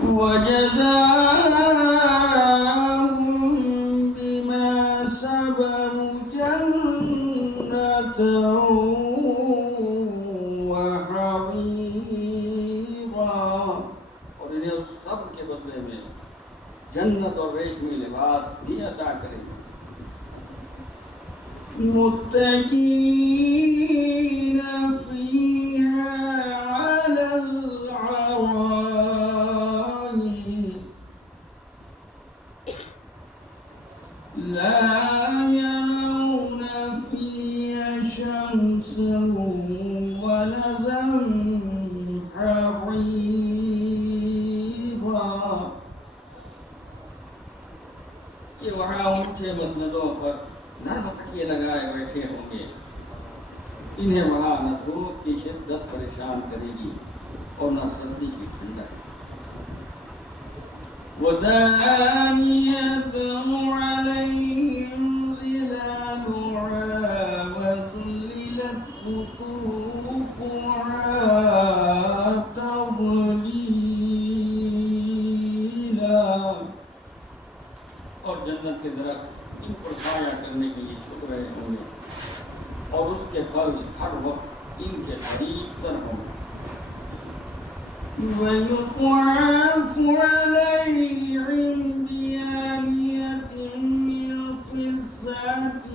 وجزاهم بما صبروا جنة وحريرا، اور انہیں اس سب کے بدلے میں جنت اور ریشمی لباس بھی عطا کرے گی. متكئين فيها على الأرائك لا يرون فيها شمسا ولا زمهريرا. یہ وہاں اونچے مسندوں پر نرم تکیے لگائے بیٹھے ہوں گے. انہیں وہاں نہ دھوپ کی شدت پریشان کرے گی اور نہ سردی کی ٹھنڈک. وَدَانِيَةٌ عَلَيْهِمْ ظِلَالُهَا وَذُلِّلَتْ قُطُوفُهَا تَظْلِيلًا. اور جنت کے درخت ان پر سایہ کرنے کے لیے چھپ رہے ہوں گے اور اس کے پھل ہر وقت ان کے قریب تر ہوں گے. وَيُطَافُ عَلَيْهِمْ بِآنِيَةٍ مِّن فِضَّةٍ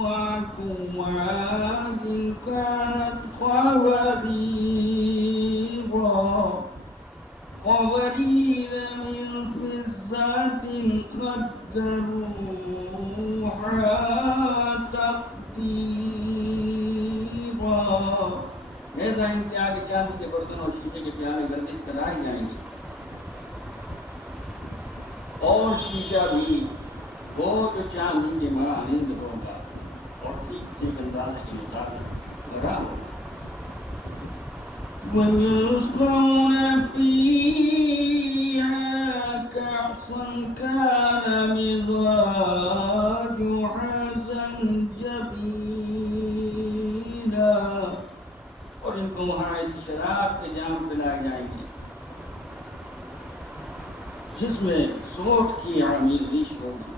وَأَكْوَابٍ كَانَتْ قَوَارِيرَ مِن فِضَّةٍ قَدَّرُوهَا تَقْدِيرًا. ایسا انتہا کے چاندی کے برتن اور شیشے کے پیالے گردش کرائے جائیں گے اور شیشہ بھی وہ جو چاندی کے مانند ہوگا اور ٹھیک ٹھیک اندازے کے مطابق لگا ہوگا. وَيُسْقَوْنَ فِيهَا كَأْسًا كَانَ مِزَاجُهَا زَنْجَبِيلًا. اور ان کو وہاں ایسی شراب کے جام پلائے جائیں گے جس میں سوٹ کی آمیزش ہوگی.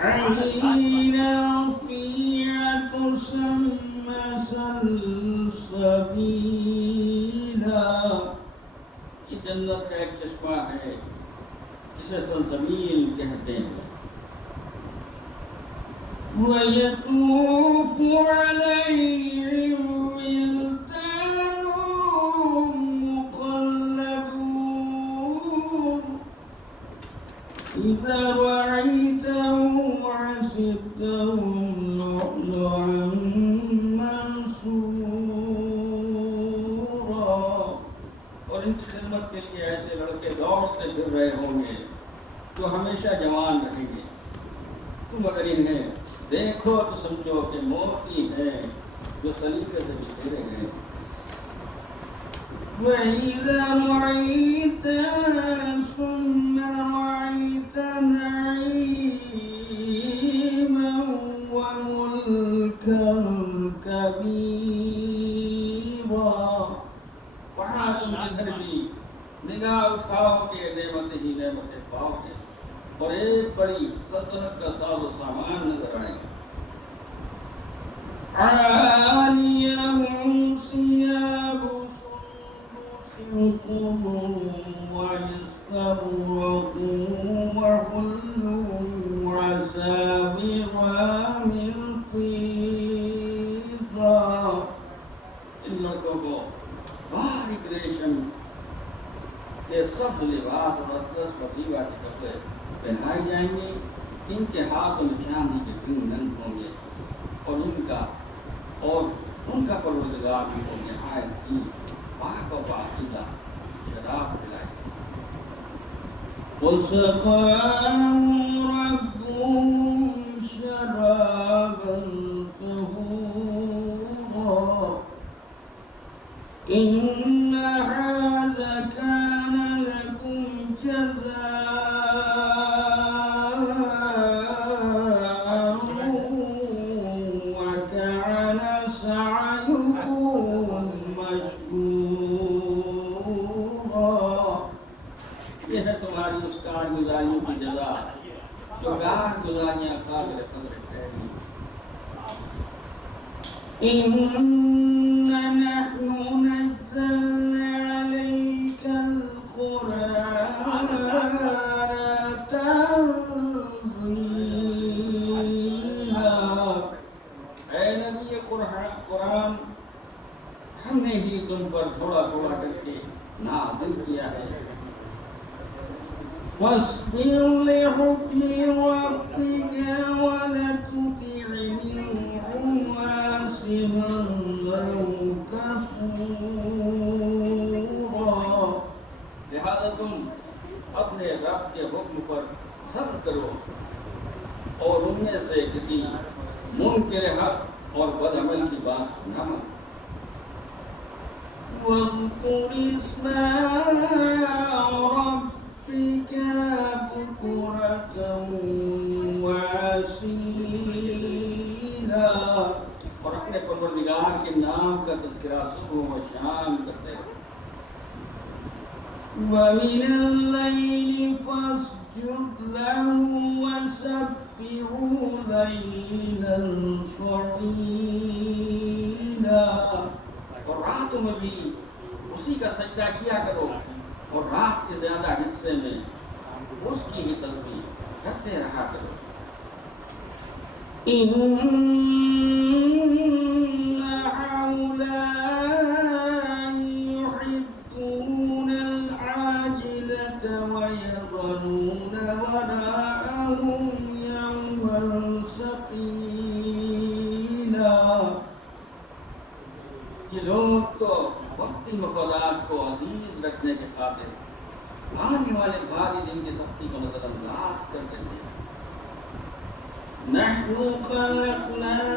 عَيْنًا فِيهَا تُسَمَّى سَلْسَبِيلًا. یہ جنت کا ایک چشمہ ہے جسے سلسبیل کہتے ہیں. وَيَطُوفُ عَلَيْهِمْ وِلْدَانٌ مُّخَلَّدُونَ إِذَا رَأَيْتَهُمْ حَسِبْتَهُمْ لُؤْلُؤًا مَّنثُورًا. اور ان کی خدمت کے لیے ایسے لڑکے دوڑتے پھر رہے ہوں گے جو ہمیشہ جوان رہیں گے. تم اگر انہیں دیکھو تو سمجھو کہ موتی ہیں جو سلیقے سے بکھیرے گئے. وَإِذَا رَأَيْتَ ثُمَّ رَأَيْتَ نَعِيمًا وَمُلْكًا كَبِيرًا. وہاں تم جدھر بھی نگاہ اٹھاؤ گے نعمت ہی نعمتیں پاؤ گے اور ایک بڑی سلطنت کا ساز و سامان نظر آئے گا. عَالِيَهُمْ ثِيَابُ سُنْدُسٍ خُضْرٌ وَإِسْتَبْرَقٌ وَحُلُّوا أَسَاوِرَ مِن فِضَّةٍ. ان لڑکوں کو باریک ریشم کے سبز لباس اور اطلس پتیبہ کے کپڑے پہنائے جائیں گے. ان کے ہاتھوں میں چاندی کے کنگن ہوں گے اور ان کا پروردگار بھی ہوں گے آیت کی پاک و پاکیزہ شراب پلائے. وَسَقَاهُمْ رَبُّهُمْ شَرَابًا طَهُورًا. إِنَّ هَذَا كَانَ لَكُمْ جَزَاءً وَكَانَ سَعْيُكُمْ مَشْكُورًا. اس کار گزاریوں کی جزا جو کار گزاریاں قابل قدر ٹھہری. إِنَّا نَحْنُ نَزَّلْنَا عَلَيْكَ الْقُرْآنَ تَنزِيلًا. اے نبی قرآن ہم نے ہی تم پر تھوڑا تھوڑا کر کے نازل کیا ہے. وَاصْبِرْ لِحُكْمِ رَبِّكَ وَلَا تُطِعْ مِنْهُمْ عَاصِمًا أَوْ كَفُورًا. لہذا تم اپنے رب کے حکم پر صبر کرو اور ان میں سے کسی منکر حق اور بدعمل کی بات نہ مانو. وَاذْكُرِ اسْمَ رَبِّكَ بُكْرَةً وَأَصِيلًا. اور اپنے پروردگار کے نام کا تذکرہ صبح و شام کرتے رہو. وَمِنَ اللَّيْلِ فَاسْجُدْ لَهُ وَسَبِّحْهُ لَيْلًا طَوِيلًا. اور راتوں میں بھی اسی کا سجدہ کیا کرو اور رات کے زیادہ حصے میں اس کی ہی تسبیح کرتے رہا کرو. إِنَّ هَؤُلَاءِ يُحِبُّونَ الْعَاجِلَةَ وَيَذَرُونَ وَرَاءَهُمْ يَوْمًا ثَقِيلًا. یہ لوگ تو وقتی مفادات کو عزیز رکھنے کے خاطر آنے والے بھاری دن کی سختی کو نظر انداز کر دیتے ہیں. نحن خلقناهم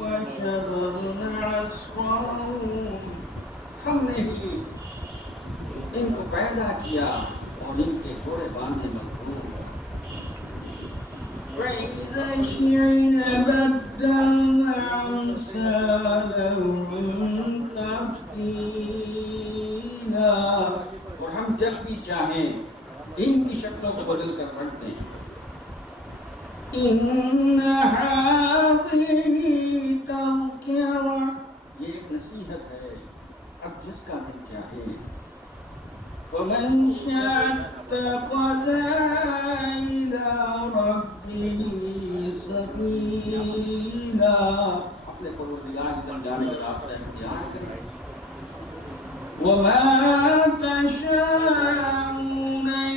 وشددنا أسرهم. ہم نے ہی ان کو پیدا کیا اور ان کے جوڑے باندھے مقبول. وَإِذَا شِئْنَا بَدَّلْنَا أَمْثَالَهُمْ تَبْدِيلًا. اور ہم جب بھی چاہیں ان کی شکلوں کو بدل کر رکھتے ہیں. إِنَّ هَٰذِهِ تَذْكِرَةٌ. یہ ایک نصیحت ہے اب جس کا دل چاہے. فَمَنْ شَاءَ اتَّخَذَ إِلَىٰ رَبِّهِ سَبِيلًا. اپنے پروردگار کی طرف جانے کا راستہ اختیار کریں. وَمَا تَشَاءُونَ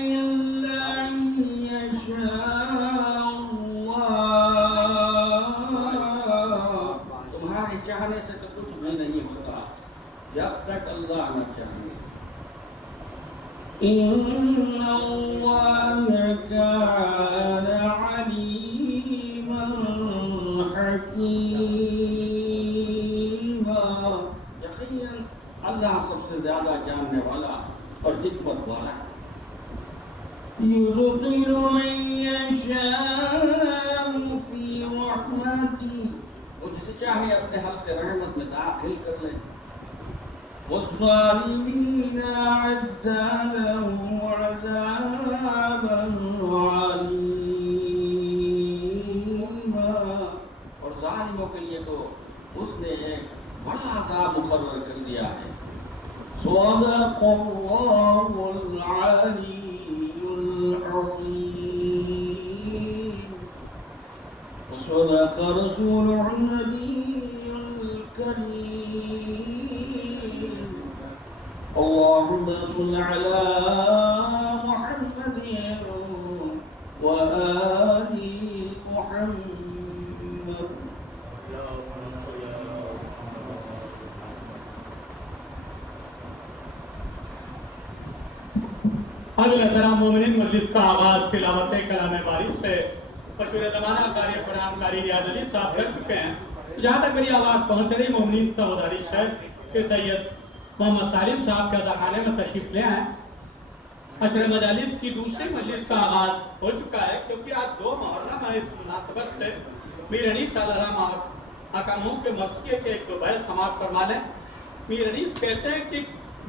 إِلَّا أَن يَشَاءَ اللَّهُ. تمہارے چاہنے سے تو کچھ بھی نہیں ہوتا جب تک اللہ نہ چاہے. إِنَّ اللَّهَ كَانَ عَلِيمًا حَكِيمًا. یقیناً اللہ سب سے زیادہ جاننے والا اور حکمت والا ہے. يُدْخِلُ مَن يَشَاءُ فِي رَحْمَتِهِ. وہ جسے چاہے اپنے حلقِ رحمت میں داخل کر لے. وَالظَّالِمِينَ أَعَدَّ لَهُمْ عَذَابًا عَلِيمًا. اور ظالموں کے لیے تو اس نے ایک بڑا عذاب مقرر کر دیا ہے. صدق اللہ العلی العظیم وصدق رسوله النبی الكریم. اللهم صل على محمد وآل محمد. اگلا ترام مومنین مجلس کا آغاز تلاوت کلام باری سے پچھلے زمانہ قاری قرآن قاری ریاض علی صاحب کر چکے ہیں. جہاں تک میری آواز پہنچ رہی مومنین سے گزارش ہے کہ سید محمد سالم صاحب کے خانے میں تشریف لے آئیں. عشر مجالس کی دوسری مجلس کا آغاز ہو چکا ہے کیونکہ آج 2 محرم ہے. اس مناسبت سے میر انیس صلی اللہ علیہ حکموں کے مرثیے کے ایک 2 بحث سماعت فرما لیں. میر انیس کہتے ہیں کہ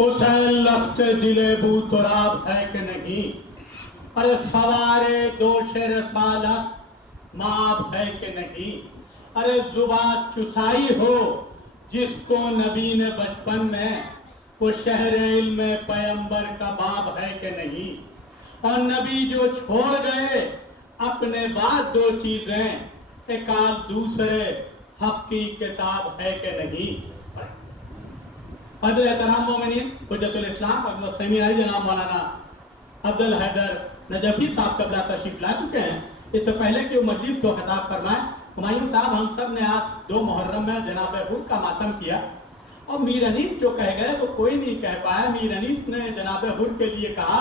حسین لخت دل بو تراب ہے کہ نہیں؟ ارے سوارے دوش رسالت ماب ہے کہ نہیں؟ ارے زبان چسائی ہو جس کو نبی نے بچپن میں، وہ شہر علم پیمبر کا باب ہے کہ نہیں؟ اور نبی جو چھوڑ گئے اپنے بعد دو چیزیں، ایک آدھ دوسرے حق کی کتاب ہے کہ نہیں؟ قدر احترام مومنین، حجت الاسلام احمد سیمی جناب مولانا عبد الحیدر نجفی صاحب قبلہ تشریف لا چکے ہیں۔ اس سے پہلے کہ وہ مجلس کو خطاب فرمائیں، ہمایوں صاحب ہم سب نے آج 2 محرم میں جناب حور کا ماتم کیا، اور میر انیس جو کہہ گئے وہ کوئی نہیں کہہ پایا۔ میر انیس نے جناب حور کے لیے کہا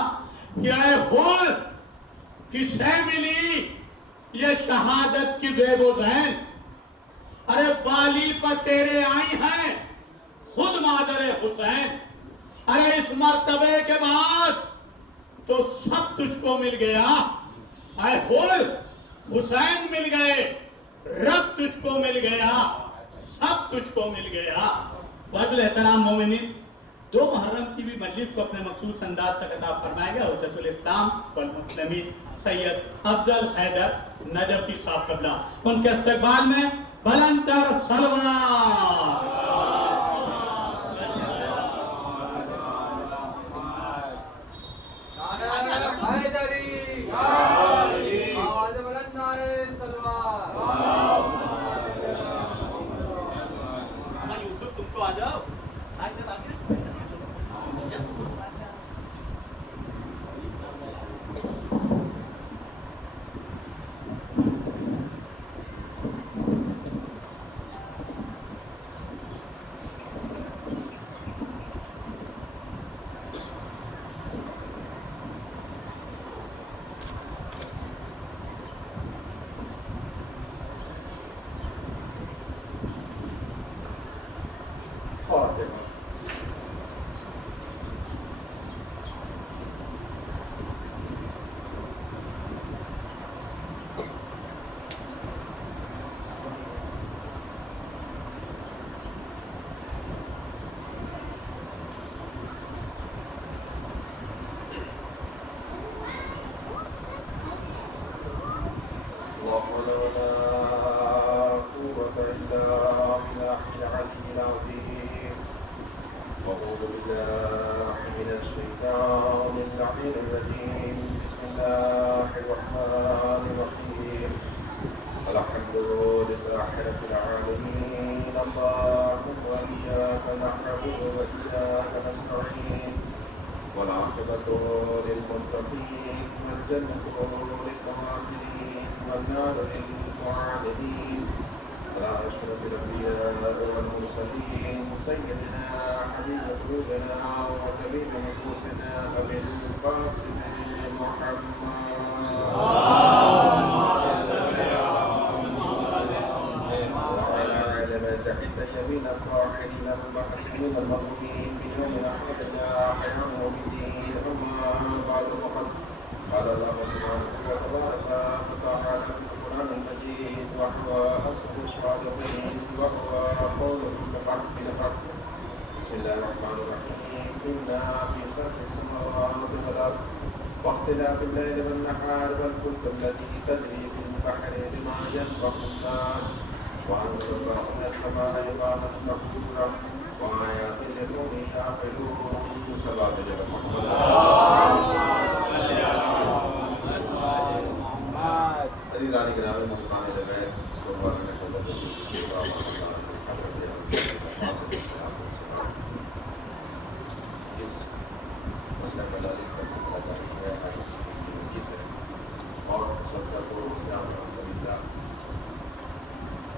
کہ اے حور، کسے ملی یہ شہادت کی زیب و زین؟ ارے بالی پر تیرے آئی ہیں خود مادر حسین، ارے اس مرتبے کے بعد تو سب تجھ کو مل گیا۔ اے حور، حسین مل گئے، رب تجھ کو مل گیا، سب تجھ کو مل گیا۔ فضل احترام مومنین، 2 محرم کی بھی مجلس کو اپنے مخصوص انداز سے خطاب فرمایا گیا۔ حجت الاسلام والمسلمین سید افضل حیدر نجفی صاحب قبلہ، ان کے استقبال میں بلندر سلوات۔ تم تو آ جاؤ، والعاقبة للمتقين والجنة للمهاجرين والنار للمعاندين على أشرف الأنبياء والمرسلين سيدنا حبيب قلوبنا وطبيب نفوسنا أبي القاسم محمد وعلى آل بيته الطيبين الطاهرين المعصومين المظلومين بيوم أحدنا حياة يوم الدين أما بعد فقد قال الله سبحانه وتعالى في القرآن المجيد وهو أصدق الصادقين وهو قول الحق بالحق بسم الله الرحمن الرحيم إنا في خلق السماوات والأرض واختلاف الليل والنهار والفلك التي تجري في البحر بما ينفع الناس وأنزل الله من السماء ماء طهورا وآيات لقوم يعقلون صلاة على محمد عزیزان گرامی مہمان جگہ صبح میں خدا رسول اللہ اس مسئلہ مجالس کا سلسلہ جاری ہے اور مسلسل کو اسلام الحمدللہ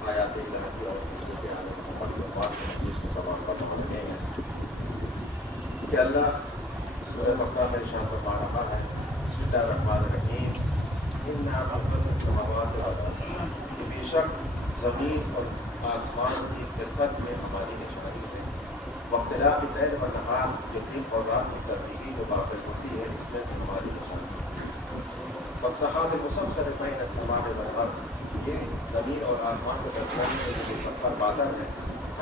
آیات الہی کی اور صورت آل محمد کے بعد جس کو سبق پر پڑھ رہے ہیں کہ اللہ سورہ بقرہ میں ارشاد فرما رہا ہے بسم اللہ الرحمن الرحیم اِنَّا خَلَقْنَا السَّمَاوَاتِ وَالْأَرْضَ کہ بے شک زمین اور آسمان کی خلقت میں ہماری نشانی ہے واختلاف اللیل والنہار جو دن اور رات کی تبدیلی جو واقع ہوتی ہے اس میں ہماری نشانی ہے والسحاب المسخر بین السماء والارض یہ زمین اور آسمان کے درمیان میں جو مسخر بادل ہے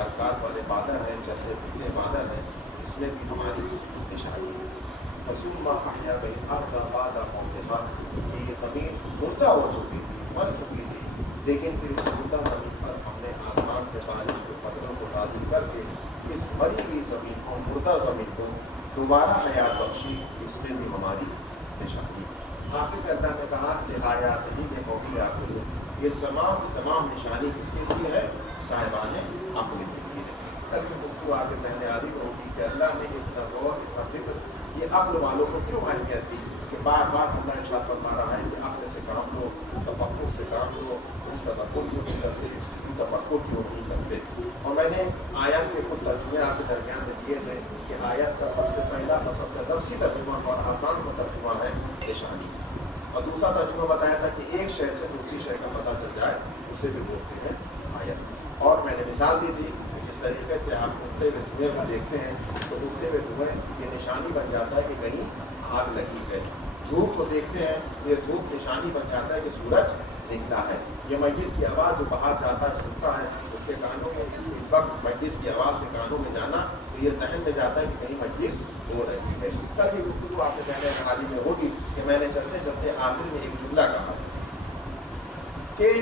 حرکات والے بادل ہیں چلتے پھرتے بادل ہیں اس میں بھی ہماری نشانی ہے. ثم احیا الارض بعد موتها، یہ زمین مردہ ہو چکی تھی، مر چکی تھی، لیکن پھر اس مردہ زمین پر ہم نے آسمان سے بارش کے قطروں کو نازل کر کے اس مری ہوئی زمین کو، مردہ زمین کو دوبارہ حیات بخشی. اس میں بھی ہماری نشانی. آخر میں اللہ نے کہا کہ آیات ہی کے قومی عقل، یہ تمام نشانی کس کے لیے ہے؟ صاحبان عقل کے لیے ہے. کل کی گفتگو آگے ذہن عادی ہوگی کہ اللہ نے اتنا غور، اتنا فکر یہ عقل والوں کو کیوں اہمیت دی کہ بار بار اللہ ارشاد فرما رہا ہے کہ عقل سے کام لو، تفکر سے کام لو، اس تفکر کیوں نہیں کرتے، تفکر کیوں نہیں کرتے. اور میں نے آیت کے کچھ ترجمے آپ کے درمیان میں دیے تھے کہ آیت کا سب سے پہلا اور سب سے لفظی ترجمہ اور آسان سا ترجمہ ہے نشانی، اور دوسرا ترجمہ بتایا تھا کہ ایک شے سے دوسری شے کا پتہ چل جائے اسے بھی بولتے ہیں آیت. اور میں نے مثال دی تھی کہ جس طریقے سے آپ اٹھتے ہوئے دھوئیں کو دیکھتے ہیں تو اٹھتے ہوئے دھوئیں یہ نشانی بن جاتا ہے کہ کہیں آگ لگی ہے. دھوپ کو دیکھتے ہیں تو یہ دھوپ نشانی بن جاتا ہے کہ سورج نکلا ہے. یہ مجلس کی آواز جو باہر جاتا ہے سنتا ہے اس کے کانوں میں اس وقت مجلس کی آواز کے کانوں میں جانا تو یہ ذہن میں جاتا ہے کہ کہیں مجلس ہو رہی ہے. کل کی گفتگو آپ کے ذہن حالی میں ہوگی کہ میں نے چلتے چلتے آخر میں ایک جملہ کہا کہ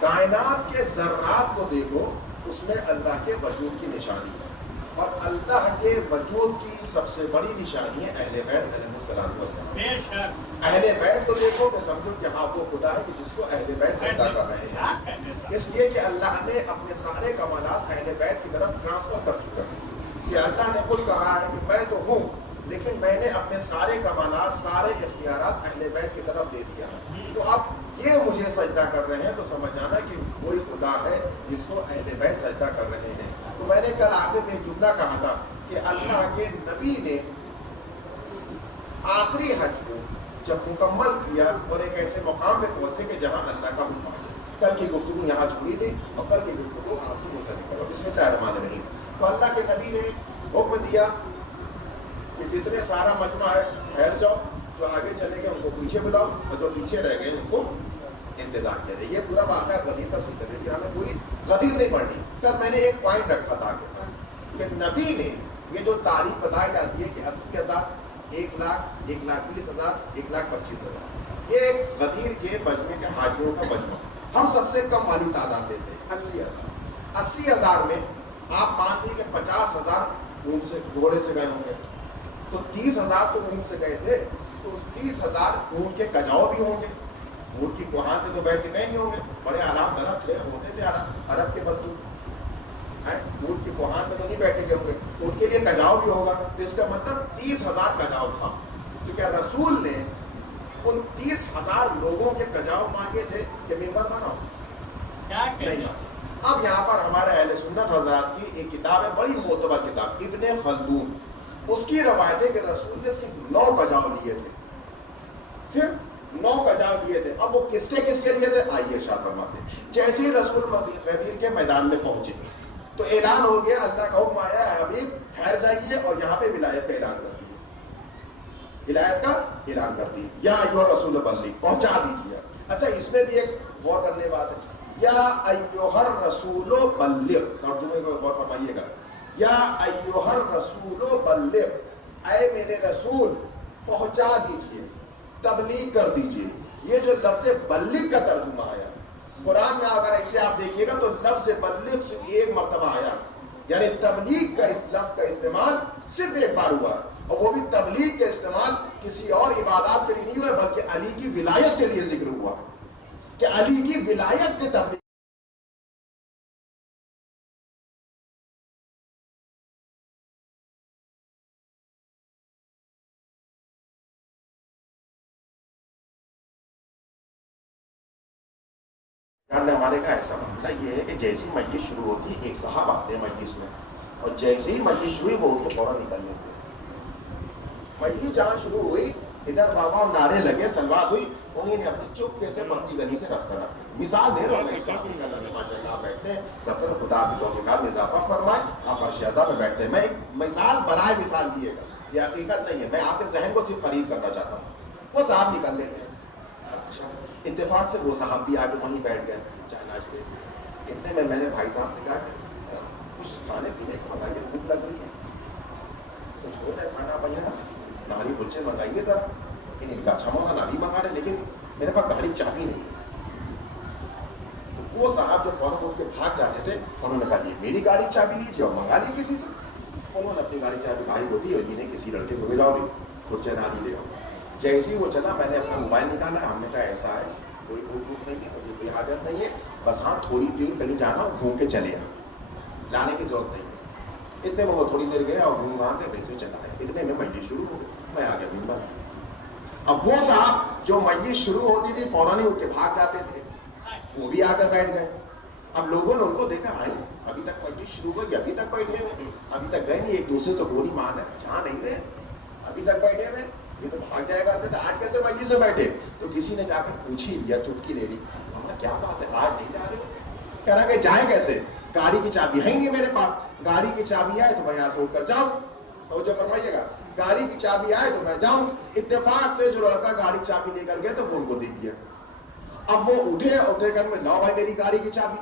کائنات کے ذرات کو دیکھو، اس میں اللہ کے وجود کی نشانی ہے، اور اللہ کے وجود کی سب سے بڑی نشانی ہے اہل بیت علیہ الصلوۃ والسلام. اہل بیت کو دیکھو کہ سمجھو کہ ہاں وہ خدا ہے کہ جس کو اہل بیت سجدہ کر رہے ہیں، اس لیے کہ اللہ نے اپنے سارے کمالات اہل بیت کی طرف ٹرانسفر کر چکے ہیں. کہ اللہ نے خود کہا ہے کہ میں تو ہوں لیکن میں نے اپنے سارے کمالات، سارے اختیارات اہل بیت کی طرف دے دیا. تو اب یہ مجھے سجدہ کر رہے ہیں تو سمجھ جانا کہ کوئی خدا ہے جس کو اہل بیت سجدہ کر رہے ہیں. تو میں نے کل آخر میں ایک جملہ کہا تھا کہ اللہ کے نبی نے آخری حج کو جب مکمل کیا اور ایک ایسے مقام پہ پہنچے کہ جہاں اللہ کا حکم ہے. کل کی گفتگو یہاں چھوڑی تھی اور کل کی گفتگو آنسو منسلک کرو. بسم اللہ الرحمن الرحیم. تو اللہ کے نبی نے حکم دیا کہ جتنے سارا مجمع ہے ٹھہر جاؤ، جو آگے چلے گئے ان کو پیچھے بلاؤ اور جو پیچھے رہ گئے ان کو انتظار کیا جائے. یہ پورا واقعہ غدیر کا سنتے رہے کہ ہمیں کوئی غدیر نہیں پڑنی. کل میں نے ایک پوائنٹ رکھا تھا کے ساتھ کہ نبی نے یہ جو تاریخ بتائی جاتی ہے کہ 80,000، 1 لاکھ، 1,20,000، 1,25,000، یہ غدیر کے مجمع کے حاجیوں کا مجمع. ہم سب سے کم والی تعداد دیتے ہیں 80,000. 80,000 میں آپ مان لیجیے کہ 50,000 اونٹ سے، گھوڑے سے گئے ہوں گے، تو 30,000 تو اونٹ سے گئے تھے. تو اس 30,000 اونٹ کے کجاؤ بھی ہوں گے. اونٹ کی کوہان پہ تو بیٹھ کے گئے نہیں ہوں گے، بڑے آرام درخت تھے، ہوتے تھے عرب کے مزدور. اونٹ کی کوہان پہ تو نہیں بیٹھے گئے ہوں گے، تو ان کے لیے کجاؤ بھی ہوگا. تو اس کا مطلب 30,000 کجاؤ تھا. تو کیا رسول نے ان 30,000 لوگوں کے کجاؤ مانگے تھے کہ ممبر بناؤ؟ نہیں. اب یہاں پر ہمارے اہل سنت حضرات کی ایک کتاب ہے، بڑی معتبر کتاب، ابن خلدون. اس کی روایت ہے کہ رسول نے صرف 9 کجاؤ لیے تھے، صرف 9 کجاؤ لیے تھے. اب وہ کس کے لیے تھے؟ آئیے ارشاد فرماتے ہیں. جیسے ہی رسول غدیر کے میدان میں پہنچے تو اعلان ہو گیا، اللہ کا حکم آیا ہے حبیب ٹھہر جائیے اور یہاں پہ ولایت کا اعلان کر دیے. ولایت کا اعلان کر دی، یا ایھا رسول بلغ، پہنچا دیجیے. اچھا اس میں بھی ایک غور کرنے بات ہے، یا ایھا الرسول بلغ، ترجمے کو غور فرمائیے گا. یا ایھا الرسول بلغ، اے میرے رسول پہنچا دیجیے، تبلیغ کر دیجیے. یہ جو لفظ بلغ کا ترجمہ آیا قرآن میں، اگر ایسے آپ دیکھیے گا تو لفظ بلغ صرف ایک مرتبہ آیا، یعنی تبلیغ کا اس لفظ کا استعمال صرف ایک بار ہوا، اور وہ بھی تبلیغ کا استعمال کسی اور عبادات کے لیے نہیں ہوا بلکہ علی کی ولایت کے لیے ذکر ہوا کہ علی کی ولایت کے تبلیغ. ہمارے کا ایسا معاملہ یہ ہے کہ جیسی مجلس شروع ہوتی ہے ایک صاحب آتے ہیں مجلس میں، اور جیسے ہی مجلس شروع ہوئی وہ اٹھ کے فوراً نکلنے ہوئے. مجلس جہاں شروع ہوئی ادھر بابا نعرے لگے، سلوات ہوئی، انہیں نے اپنی چپکے سے پتی گلی سے راستہ رکھا. مثال دے رہا ہوں، ماشاء اللہ بیٹھتے ہیں، سب کو خدا کی توفیقات میں اضافہ فرمائے. آپ فرش اعلیٰ میں بیٹھتے ہیں. میں ایک مثال برائے مثال دیے گا، یہ حقیقت نہیں ہے، میں آپ کے ذہن کو صرف خرید کرنا چاہتا ہوں. وہ صاحب نکل لیتے ہیں، اتفاق سے وہ صاحب بھی آگے وہیں بیٹھ گئے، چائے ناشتے. اتنے میں نے بھائی صاحب سے کہا کہ کچھ کھانے پینے کو بتائیے، بھوک لگ رہی ہے. کچھ ہو رہا ہے کھانا بنیا نہاری کلچے منگائیے گا لیکن ان کا اچھا مولا نہاری منگا رہے لیکن میرے پاس گاڑی چابی نہیں ہے. تو وہ صاحب جو فوراً اٹھ کے بھاگ جاتے تھے انہوں نے کہا جی میری گاڑی چابی لیجیے اور منگا لی کسی سے. انہوں نے اپنی گاڑی چابی بھائی کو دی اور جی نے کسی لڑکے کو بھیجاؤ بھی کلچے نہاری دے آؤ. جیسے ہی وہ چلا میں نے اپنا موبائل نکالا, ہم نے کہا ایسا ہے کوئی بھوک نہیں ہے, مجھے کوئی حاجت نہیں ہے, بس ہاں تھوڑی دیر کہیں جانا اور گھوم کے چلے آنا, لانے کی ضرورت نہیں ہے. اتنے میں وہ تھوڑی دیر گیا اور گھوم گھام کے کہیں سے چلا ہے. اتنے میں مجلس شروع ہو گئی, میں آ گیا ممبر. اب وہ صاحب جو مجلس شروع ہوتی تھی فوراً ہی اٹھ کے بھاگ جاتے تھے, وہ بھی آ کر بیٹھ گئے. اب لوگوں نے ان کو دیکھا بھائی ابھی تک مجلس شروع ہوئی ابھی تک بیٹھے ہوئے, ابھی تک گئے نہیں, ایک دوسرے تو گولی مار ہے جہاں نہیں رہے ابھی تک بیٹھے ہوئے, یہ تو بھاگ جائے کرتے تھے, آج کیسے مجلس میں بیٹھے. تو کسی نے جا کر پوچھ ہی لیا, چٹکی لے لی, ہمارا کیا بات ہے آج نہیں جا رہے ہو. کہہ رہا کہ جائیں کیسے, گاڑی کی چابی ہے ہی نہیں میرے پاس, گاڑی کی چابی آئے تو میں یہاں سے اٹھ کر جاؤں. توجہ فرمائیے گا, گاڑی کی چابی آئے تو میں جاؤں. اتفاق سے جو لڑکا گاڑی چابی لے کر گئے تو وہ ان کو دے دیا. اب وہ اٹھے کر میں لاؤ بھائی میری گاڑی کی چابی,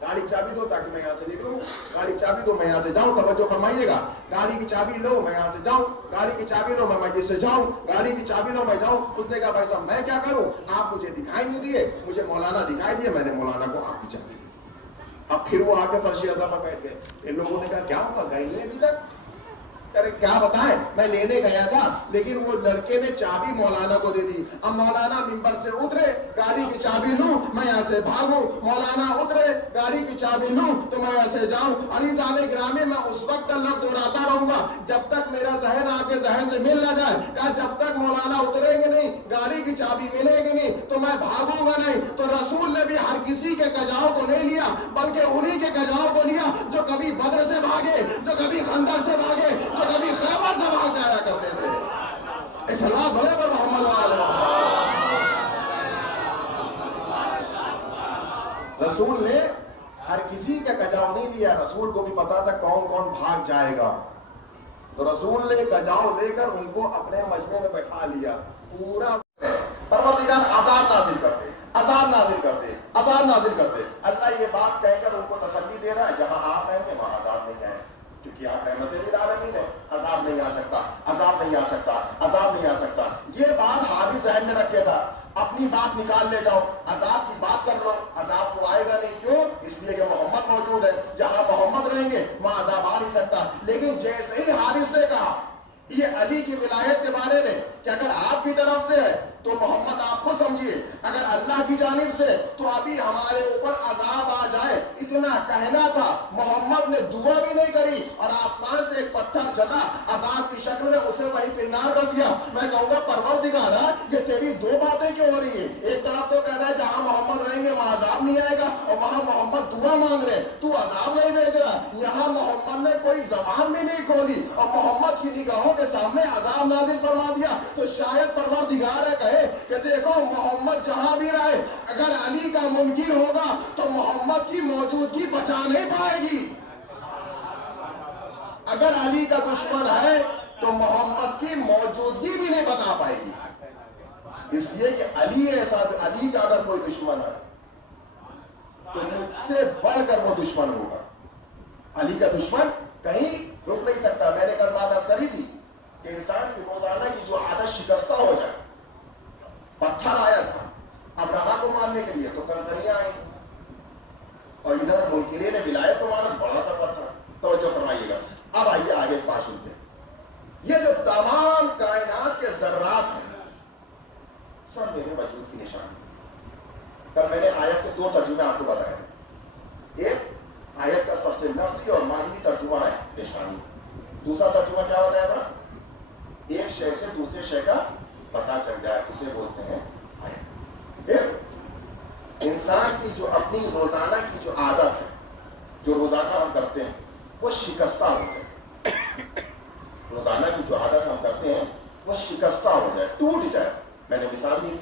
گاڑی چابی دو تاکہ میں یہاں سے نکلوں, گاڑی چابی دو میں یہاں سے جاؤں. توجہ فرمائیے گا, گاڑی کی چابی لو میں یہاں سے جاؤں, گاڑی کی چابی لو میں مجلس سے جاؤں, گاڑی کی چابی لو میں جاؤں. اس نے کہا بھائی صاحب میں کیا کروں, آپ مجھے دکھائی نہیں دیے, مجھے مولانا دکھائی دیے, میں نے مولانا کو آپ کی چابی دی. اب پھر وہ آ کے فرش اعظم میں بیٹھ گئے. ان لوگوں نے کہا کیا ہوا, گئے نہیں ابھی تک. ارے کیا بتائیں, میں لینے گیا تھا لیکن وہ لڑکے نے چابی مولانا کو دے دی. اب مولانا ممبر سے اترے, گاڑی کی چابی لوں میں یہاں سے بھاگوں, مولانا اترے گاڑی کی چابی لوں تو میں یہاں سے جاؤں. عزیزان گرامی میں اس وقت تک لفظ دہراتا رہوں گا جب تک میرا ذہن آپ کے ذہن سے مل نہ جائے. کہا جب تک مولانا اتریں گے نہیں, گاڑی کی چابی ملے گی نہیں تو میں بھاگوں گا نہیں. تو رسول نے بھی ہر کسی کے کجاؤ کو نہیں لیا بلکہ انہی کے کجاؤ کو لیا جو کبھی بدر سے بھاگے, جو کبھی خندق سے بھاگے, جو کبھی خیبر سے بھاگ جایا کرتے تھے. اسلام بڑے پر محمد رسول نے ہر کسی کا کجاؤ نہیں لیا. رسول کو بھی پتا تھا کون کون بھاگ جائے گا, تو رسول نے کجاؤ لے کر ان کو اپنے مجمع میں بیٹھا لیا. پورا پروردگار عذاب نازل کرتے, عذاب نازل کرتے, عذاب نازل کرتے. اللہ یہ بات کہہ کر ان کو تسلی دے رہا ہے جہاں آپ رہیں گے وہاں عذاب نہیں آئے, کیونکہ آپ رحمت للعالمین ہے. عذاب نہیں آ سکتا, عذاب نہیں آ سکتا, عذاب نہیں آ سکتا. یہ بات حاوی ذہن میں رکھے تھا, اپنی بات نکال لے جاؤ, عذاب کی بات کر لو, عذاب تو آئے گا نہیں. کیوں, اس لیے کہ محمد موجود ہے. جہاں محمد رہیں گے وہاں عذاب آ نہیں سکتا. لیکن جیسے ہی حارث نے کہا یہ علی کی ولایت کے بارے میں کہ اگر آپ کی طرف سے ہے تو محمد آپ کو سمجھیے, اگر اللہ کی جانب سے تو ابھی ہمارے اوپر عذاب آ جائے, اتنا کہنا تھا. محمد نے دعا بھی نہیں کری اور آسمان سے ایک پتھر چلا عذاب کی شکل میں, اسے وہی فنار کر دیا. میں کہوں گا پروردگار یہ تیری دو باتیں کیوں ہو رہی ہیں؟ ایک طرف تو کہہ رہا ہے جہاں محمد رہیں گے وہاں عذاب نہیں آئے گا, اور وہاں محمد دعا مانگ رہے, تو عذاب نہیں بھیج رہا. یہاں محمد نے کوئی زبان بھی نہیں کھولی اور محمد کی نگاہوں کے سامنے عذاب نازل فرما دیا. تو شاید پروردگار ہے کہے کہ دیکھو محمد جہاں بھی رہے, اگر علی کا منکر ہوگا تو محمد کی موجودگی بچا نہیں پائے گی. اگر علی کا دشمن ہے تو محمد کی موجودگی بھی نہیں بتا پائے گی. اس لیے کہ علی ایسا, علی کا اگر کوئی دشمن ہے تو مجھ سے بڑھ کر وہ دشمن ہوگا. علی کا دشمن کہیں رک نہیں سکتا. میں نے کل بات عرض کری تھی کہ انسان کی روزانہ کی جو عادت شکستہ ہو جائے. پتھر آیا تھا ابرہا کو مارنے کے لیے تو کنکریاں آئی, اور ادھر منکرین ولایت کو مارا بڑا سا پتھر. توجہ فرمائیے گا. اب آئیے آگے بات سنتے ہیں. یہ جو تمام کائنات کے ذرات ہیں سب میرے وجود کی نشانی. کل میں نے آیت کے دو ترجمے آپ کو بتائے. ایک آیت کا سب سے لفظی اور معنوی ترجمہ ہے نشانی. دوسرا ترجمہ کیا بتایا تھا, ایک شے سے دوسرے شے کا پتا چل جائے, اسے بولتے ہیں آیت. پھر انسان کی جو اپنی روزانہ کی جو عادت ہے, جو روزانہ ہم کرتے ہیں وہ شکستہ ہو جائے. روزانہ کی جو عادت ہم کرتے ہیں وہ شکستہ ہو جائے, ٹوٹ جائے. میں نے مثال دی,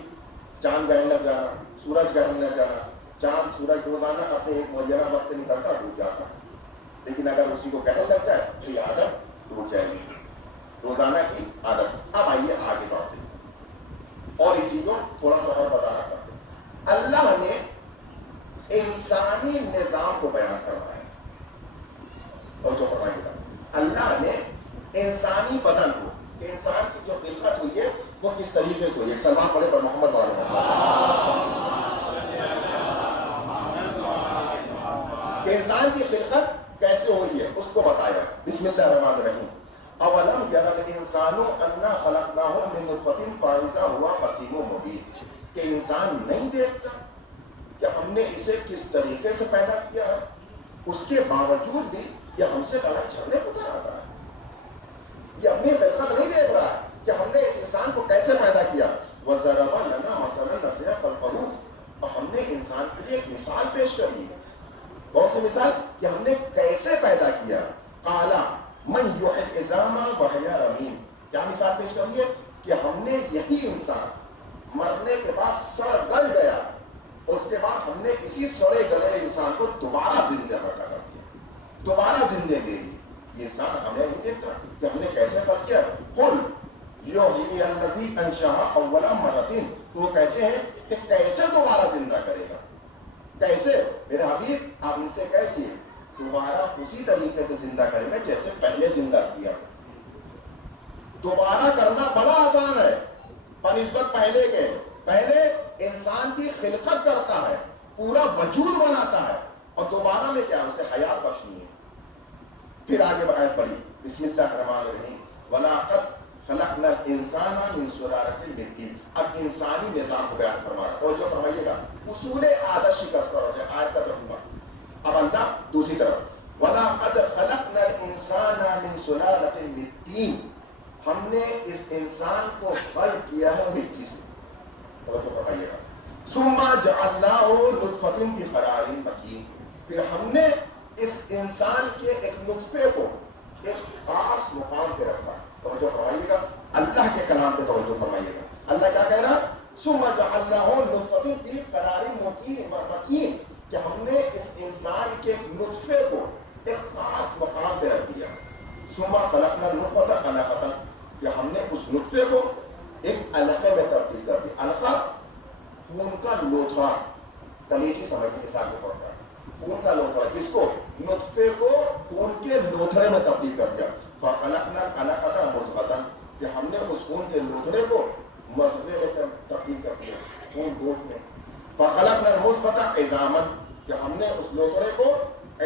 چاند گرہن لگ جانا, سورج گرہن لگ جانا. چاند سورج روزانہ اپنے ایک معینہ وقت نکلتا ٹوٹ جاتا, لیکن اگر اسی کو گرہن لگ جائے تو یہ عادت ٹوٹ جائے گی, روزانہ کی عادت. اب آئیے آگے بڑھتے ہیں اور اسی کو تھوڑا سا اور وضاحت کرتے ہیں. اللہ نے انسانی نظام کو بیان کروایا, اور جو فرمائے گا اللہ نے انسانی بدن کو، کہ انسان کی جو خلقت ہوئی ہے وہ کس طریقے سے ہوئی ہے. سلمان پڑھے پر محمد والے کہ انسان کی خلقت کیسے ہوئی ہے اس کو بتایا. بسم اللہ الرحمن الرحیم. اولم یری الانسان انا خلقناه من نطفة فاذا هو خصیم مبین. کہ انسان نہیں دیکھتا کہ ہم نے اسے کس طریقے سے پیدا کیا ہے، اس کے باوجود بھی یہ ہم سے لڑائی جھگڑے کو آتا ہے. یہ اپنی خلقت نہیں دیکھ رہا ہے کہ ہم نے اس انسان کو کیسے پیدا کیا. وَضَرَبَ لَنَا مَثَلًا نَسِيَ خَلْقَهُ. اور ہم نے انسان کے لیے ایک مثال پیش کری ہے. کون سی مثال؟ کہ ہم نے کیسے پیدا کیا. قَالَ مَنْ يُحْيِي الْعِظَامَ وَهِيَ رَمِيمٌ. کیا مثال پیش کری ہے کہ ہم نے یہی انسان مرنے کے بعد سڑ گل گیا، اس کے بعد ہم نے اسی سڑے گلے انسان کو دوبارہ زندہ کر دیا، دوبارہ زندگی دے دی. یہ انسان ہمیں نہیں دیکھتا کہ ہم نے کیسے کر کیا. قل یحیی الذی انشأ اول مرۃ. تو وہ کہتے ہیں کہ کیسے دوبارہ زندہ کرے گا، کیسے؟ میرے حبیب آپ ان سے کہہ دیے دوبارہ اسی طریقے سے زندہ کرے گا جیسے پہلے زندہ کیا. دوبارہ کرنا بڑا آسان ہے بنسبت پہلے کے. پہلے انسان کی خلقت کرتا ہے، پورا وجود بناتا ہے، اور دوبارہ میں کیا اسے حیات بخشنی ہے. پھر آگے آیت پڑھی. بسم اللہ الرحمن الرحیم. وَلَقَدْ خَلَقْنَا الْإِنسَانَ مِنْ سُلَالَةٍ مِنْ طِينٍ. اب انسانی نظام کو بیان فرما رہا ہے. توجہ فرمائیے گا. اصول عادت شکست ہو جائے آیت کا ترجمہ. اب اللہ دوسری طرف وَلَقَدْ خَلَقْنَا الْإِنسَانَ مِنْ سُلَالَةٍ مِنْ طِينٍ. ہم نے اس انسان کو خلق کیا ہے مٹی سے. توجہ فرمائیے گا. ثُمَّ جَعَلْنَاهُ نُطْفَةٍ فِي قَرَارٍ مَكِينٍ. پھر ہم نے اس انسان کے ایک نطفے کو ایک خاص مقام پہ رکھا. توجہ فرمائیے گا. اللہ کے کلام پہ توجہ فرمائیے گا. اللہ کیا کہہ رہا؟ ثم جعلناه نطفة في قرار مکین. کہ ہم نے اس انسان کے نطفے کو ایک خاص مقام پہ رکھ دیا. ثم خلقنا النطفة علقة. کہ ہم نے اس نطفے کو ایک علقے میں تبدیل کر دیا. علقہ خون کا لوتھڑا، کلیجی سمجھ کے مثال میں پڑتا ہے. خون کا لوتھڑا، جس کو نطفے کو خون کے لوتھڑے میں تبدیل کر دیا. فَخَلَقْنَا الْعَلَقَةَ مُضْغَةً. کہ ہم نے اس خون کے لوتھڑے کو مضغے میں تبدیل کر دیا، خون گوشت میں. فَخَلَقْنَا الْمُضْغَةَ عِظَامًا. کہ ہم نے اس لوتھڑے کو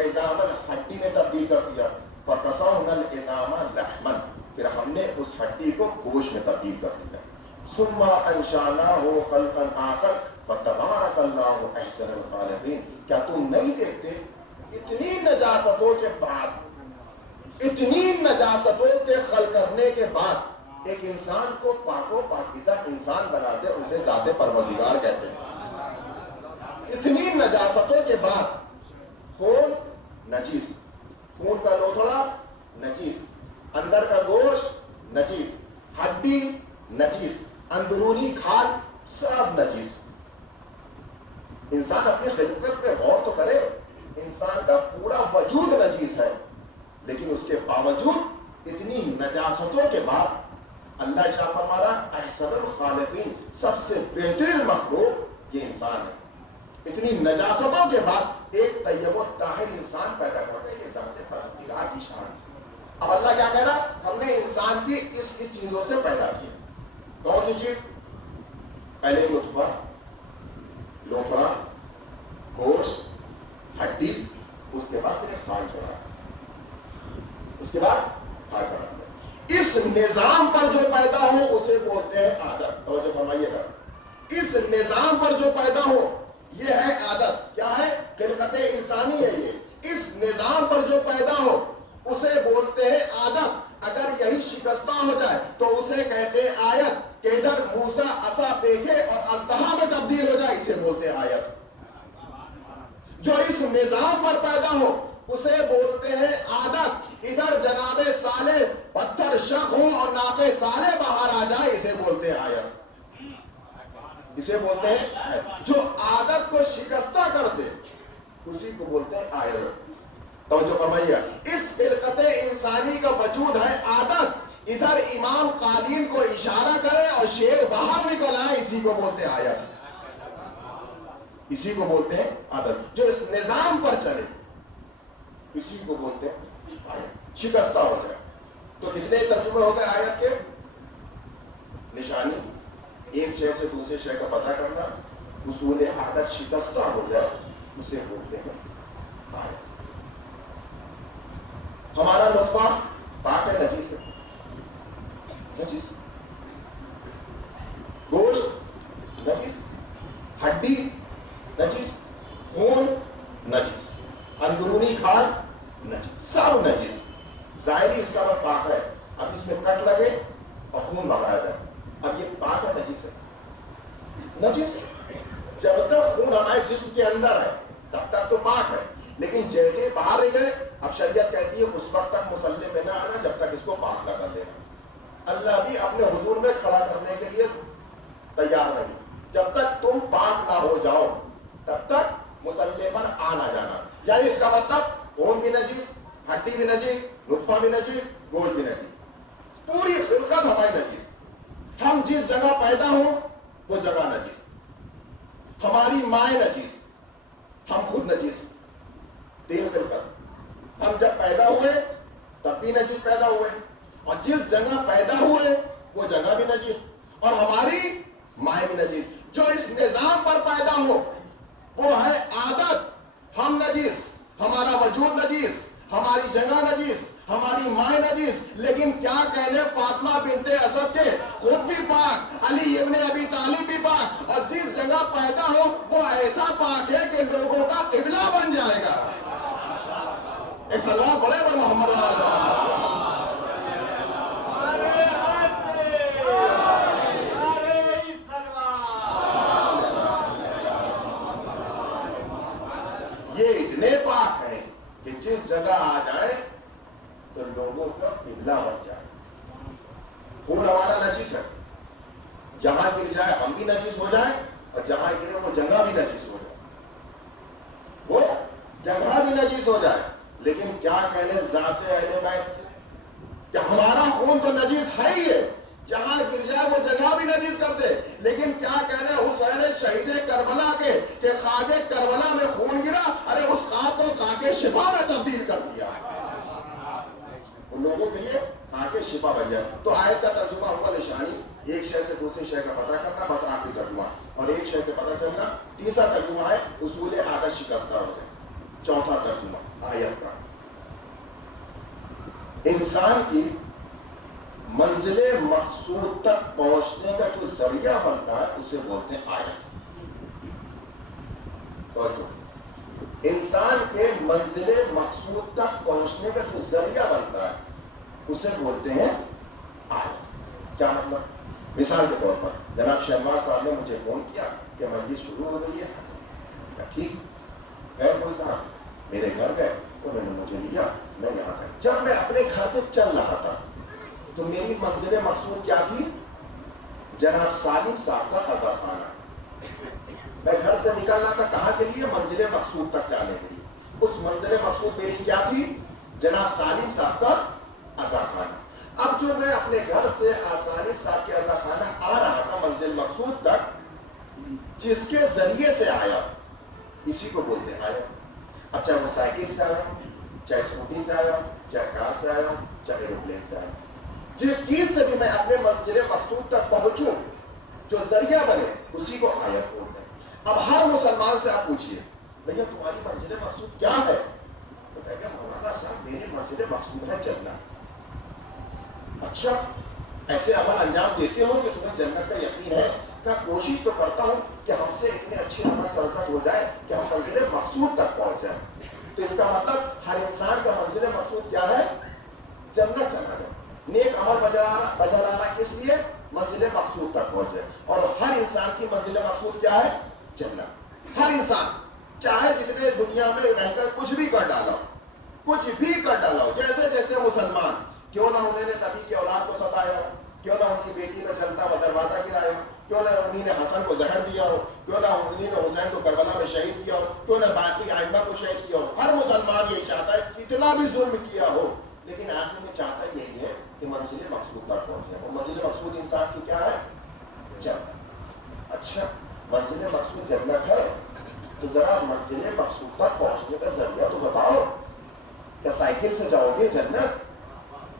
عظامًا ہڈی میں تبدیل کر دیا. فَكَسَوْنَا الْعِظَامَ لَحْمًا. پھر ہم نے اس ہڈی کو گوشت میں تبدیل کر دیا. ثُمَّ أَنشَأْنَاهُ خَلْقًا آخَرَ فَتَبَارَكَ اللَّهُ أَحْسَنُ الْخَالِقِينَ. کیا تم نہیں دیکھتے اتنی نجاستوں کے بعد، اتنی نجاستوں کے خلق کرنے کے بعد ایک انسان کو پاک و پاکیزہ انسان بناتے، اسے ذات پروردگار کہتے ہیں. اتنی نجاستوں کے بعد خون نجیس، خون کا لوتھڑا نجیس، اندر کا گوشت نجیس، ہڈی نجیس، اندرونی کھال سب نجیس. انسان اپنی خلقت پہ غور تو کرے. انسان کا پورا وجود نجیس ہے، لیکن اس کے باوجود اتنی نجاستوں کے بعد اللہ ارشاد فرما رہا احسن الخالقین، سب سے بہترین مخلوق یہ انسان ہے. اتنی نجاستوں کے بعد ایک طیب و طاہر انسان پیدا کرتا ہے. یہ ذات پروردگار کی شان ہے. اب اللہ کیا کہہ رہا؟ ہم نے انسان کی اس چیزوں سے پیدا کیا. کون سی چیز؟ پہلے نطفہ، لوتھڑا، گوشت، ہڈی، اس کے بعد پھر خال چھوڑا، اس کے بعد خال چھوڑا. اس نظام پر جو پیدا ہو اسے بولتے ہیں عادت. توجہ فرمائیے گا. اس نظام پر جو پیدا ہو یہ ہے عادت. کیا ہے؟ خلقت انسانی ہے یہ. اس نظام پر جو پیدا ہو اسے بولتے ہیں عادت. اگر یہی شکستہ ہو جائے تو اسے کہتے ہیں آیت. کہ ادھر موسیٰ عصا پھینکے اور اژدہا میں تبدیل ہو جائے، اسے بولتے ہیں آیت. جو اس نظام پر پیدا ہو اسے بولتے ہیں عادت. ادھر جناب صالح پتھر شق ہو اور ناقے صالح باہر آ جائے، اسے بولتے ہیں آیت. اسے بولتے ہیں آیت. جو عادت کو شکستہ کر دے اسی کو بولتے ہیں آیت. توجہ فرمائیے. اس خلقت انسانی کا وجود ہے عادت. ادھر امام قالین کو اشارہ کرے اور شیر باہر نکل آئے، اسی کو بولتے ہیں آیت. اسی کو بولتے ہیں عادت. جو اس نظام پر چلے اسی کو بولتے ہیں آیت. شکستہ ہو جائے تو کتنے ترجمے ہو گئے آیت کے؟ نشانی، ایک شے سے دوسرے شے کا پتہ کرنا، اصول عادت شکستہ ہو جائے اسے بولتے ہیں آیت۔ ہمارا نطفہ پاک ہے نجیس ہے؟ نجیس۔ گوشت نجیس، ہڈی نجیس، خون نجیس، اندرونی کھال نجیس، سب نجیس۔ ظاہری حصہ بس پاک ہے، اب اس میں کٹ لگے اور خون بہایا جائے، اب یہ پاک ہے نجیس ہے؟ نجیس۔ جب تک خون ہمارے جسم کے اندر ہے تب تک تو پاک ہے، لیکن جیسے باہر رہ گئے اب شریعت کہتی ہے اس وقت تک مصلی پہ نہ آنا جب تک اس کو پاک نہ کر دینا۔ اللہ بھی اپنے حضور میں کھڑا کرنے کے لیے تیار نہیں، جب تک تم پاک نہ ہو جاؤ تب تک مصلی پر آنا جانا۔ یعنی اس کا مطلب خون بھی نجیس، ہڈی بھی نجیس، نطفہ بھی نجیس، گوشت بھی نجیس، پوری خلقت ہماری نجیس۔ ہم جس جگہ پیدا ہوں وہ جگہ نجیس، ہماری مائیں نجیس، ہم خود نجیس، تین خلقت۔ ہم جب پیدا ہوئے تب بھی نجیس پیدا ہوئے، اور جس جگہ پیدا ہوئے وہ جگہ بھی نجیس اور ہماری مائیں بھی نجیس۔ جو اس نظام پر پیدا ہو وہ ہے عادت، ہم نجیس، ہمارا وجود نجیس، ہماری جگہ نجیس، ہماری مائیں نجیس، لیکن کیا کہنے فاطمہ بنت اسد کے خود بھی پاک، علی ابن ابی طالب بھی پاک، اور جس جگہ پیدا ہو وہ ایسا پاک ہے کہ لوگوں کا قبلہ بن جائے گا۔ ایک سلام پڑھے پر محمد صلی اللہ علیہ وسلم۔ یہ اتنے پاک ہیں کہ جس جگہ آ جائے تو لوگوں کا قبلہ بن جائے۔ خون ہمارا نجیس ہے، جہاں گر جائے ہم بھی نجیس ہو جائیں، اور جہاں گرے وہ جگہ بھی نجیس ہو جائے، وہ جگہ بھی نجیس ہو جائے۔ لیکن کیا کہنے ذات اہل بیت کہ ہمارا خون تو نجیس ہے ہی ہے، جہاں گر جائے وہ جگہ بھی نجیس کر دے، لیکن کیا کہنے حسین شہید کربلا کے کہ خاک کربلا میں خون گرا، ارے اس خاک کو خاک شفا میں تبدیل کر دیا، ان لوگوں کے لیے خاک شفا بن جائے۔ تو آیت کا ترجمہ ہوا نشانی، ایک شے سے دوسری شے کا پتہ کرنا، بس آخری ترجمہ، اور ایک شے سے پتہ چلنا۔ تیسرا ترجمہ ہے اصول عادت شکستہ ہو جائے۔ چوتھا ترجمہ آیت کا، انسان کی منزل مقصود تک پہنچنے کا جو ذریعہ بنتا ہے اسے بولتے ہیں آیت۔ توجہ، انسان کے منزل مقصود تک پہنچنے کا جو ذریعہ بنتا ہے اسے بولتے ہیں آیت۔ کیا مطلب؟ مثال کے طور پر جناب شہنواز صاحب نے مجھے فون کیا کہ مجلس شروع ہو گئی ہے، ٹھیک ہے، کوئی صاحب میرے گھر گئے، انہوں نے مجھے لیا، میں یہاں تک۔ جب میں اپنے گھر سے چل رہا تھا تو میری منزل مقصود کیا تھی؟ جناب سالم صاحب کا عزا خانہ۔ میں گھر سے نکل رہا تھا کہاں کے لیے؟ منزل مقصود تک جانے کے لیے۔ اس منزل مقصود میری کیا تھی؟ جناب سالم صاحب کا عزا خانہ۔ اب جو میں اپنے گھر سے سالم صاحب کے عزا خانہ آ رہا تھا منزل مقصود تک، جس کے ذریعے سے آیا اسی کو بولتے آیا۔ اب چاہے وہ سائیکل سے آیا، چاہے اسکوٹی سے آیا، چاہے کار سے آیا، چاہے ایروپلین سے آیا، جس چیز سے بھی میں اپنے منزل مقصود تک پہنچوں جو ذریعہ بنے اسی کو آیت بولتے ہیں۔ اب ہر مسلمان سے آپ پوچھئے بھیا تمہاری منزل مقصود کیا ہے؟ تو کہے گا مولانا صاحب میری منزل مقصود ہے جنت۔ اچھا، ایسے عمل انجام دیتے ہو کہ تمہیں جنت کا یقین ہے؟ کہ کوشش تو کرتا ہوں کہ ہم سے اتنے اچھے عمل سرزد ہو جائے کہ ہم منزل مقصود تک پہنچ جائیں۔ تو اس کا مطلب ہر انسان کا منزل مقصود کیا ہے؟ جنت چلا جائے، نیک عمل بجا لانا، اس لیے منزل مقصود تک پہنچے۔ اور ہر انسان کی منزل مقصود کیا ہے؟ جنت۔ ہر انسان چاہے جتنے دنیا میں رہ کر کچھ بھی کر ڈالا، کچھ بھی کر ڈالا ہو، جیسے جیسے مسلمان کیوں نہ انہوں نے نبی کی اولاد کو ستایا ہو، کیوں نہ ان کی بیٹی پر جلتا ہوا دروازہ گرایا ہو، کیوں نہ انہیں نے حسن کو زہر دیا ہو، کیوں نہ انہیں نے حسین کو کربلا میں شہید کیا ہو، کیوں نہ باقی آئمہ کو شہید کیا ہو، ہر مسلمان یہ چاہتا ہے کتنا بھی ظلم کیا ہو لیکن آخر میں چاہتا یہی ہے کہ منزل مقصود تک پہنچے۔ وہ منزل مقصود انسان کی کیا ہے؟ جنت۔ اچھا، منزل مقصود جنت ہے تو ذرا منزل مقصود تک پہنچنے کا ذریعہ تو بتاؤ۔ کیا سائیکل سے جاؤ گے جنت؟